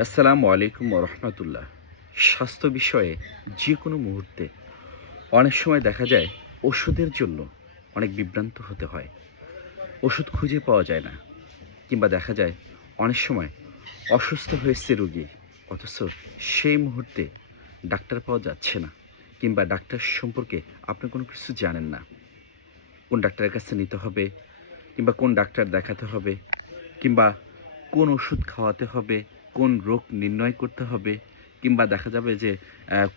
আসসালামু আলাইকুম রহমতুল্লাহ। স্বাস্থ্য বিষয়ে যে কোনো মুহূর্তে অনেক সময় দেখা যায় ওষুধের জন্য অনেক বিভ্রান্ত হতে হয়। ওষুধ খুঁজে পাওয়া যায় না, কিংবা দেখা যায় অনেক সময় অসুস্থ হয়েছে রোগী, অথচ সেই মুহূর্তে ডাক্তার পাওয়া যাচ্ছে না, কিংবা ডাক্তার সম্পর্কে আপনি কোনো কিছু জানেন না। কোন ডাক্তারের কাছে নিতে হবে, কিংবা কোন ডাক্তার দেখাতে হবে, কিংবা কোন ওষুধ খাওয়াতে হবে, কোন রোগ নির্ণয় করতে হবে, কিংবা দেখা যাবে যে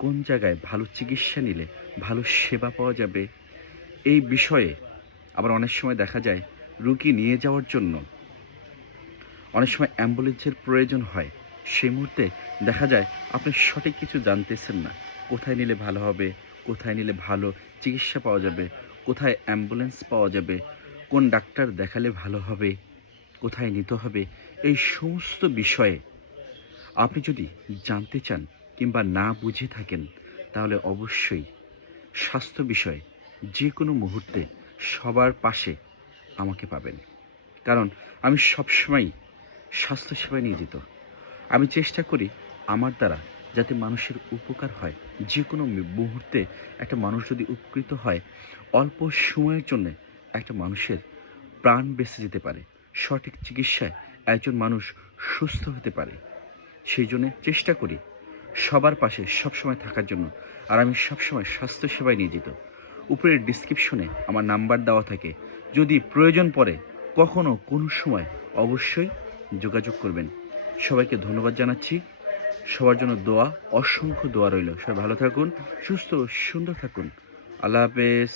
কোন জায়গায় ভালো চিকিৎসা নিলে ভালো সেবা পাওয়া যাবে। এই বিষয়ে আবার অনেক সময় দেখা যায় রোগী নিয়ে যাওয়ার জন্য অনেক সময় অ্যাম্বুলেন্সের প্রয়োজন হয়। সেই মুহূর্তে দেখা যায় আপনি সঠিক কিছু জানতেছেন না। কোথায় নিলে ভালো হবে, কোথায় নিলে ভালো চিকিৎসা পাওয়া যাবে, কোথায় অ্যাম্বুলেন্স পাওয়া যাবে, কোন ডাক্তার দেখালে ভালো হবে, কোথায় নিতে হবে। এই সমস্ত বিষয়ে আপনি যদি জানতে চান কিংবা না বুঝে থাকেন, তাহলে অবশ্যই স্বাস্থ্য বিষয়ে যে কোনো মুহূর্তে সবার পাশে আমাকে পাবেন। কারণ আমি সবসময়ই স্বাস্থ্যসেবায় নিয়োজিত। আমি চেষ্টা করি আমার দ্বারা যাতে মানুষের উপকার হয়। যে কোনো মুহূর্তে একটা মানুষ যদি উপকৃত হয়, অল্প সময়ের জন্যে একটা মানুষের প্রাণ বেঁচে যেতে পারে। সঠিক চিকিৎসায় একজন মানুষ সুস্থ হতে পারে। সেই জন্যে চেষ্টা করি সবার পাশে সবসময় থাকার জন্য। আর আমি সবসময় স্বাস্থ্যসেবায় নিয়োজিত। উপরের ডেসক্রিপশনে আমার নাম্বার দেওয়া থাকে। যদি প্রয়োজন পড়ে কখনো কোনো সময়, অবশ্যই যোগাযোগ করবেন। সবাইকে ধন্যবাদ জানাচ্ছি। সবার জন্য দোয়া, অসংখ্য দোয়া রইল। সবাই ভালো থাকুন, সুস্থ ও সুন্দর থাকুন। আল্লাহ হাফেজ।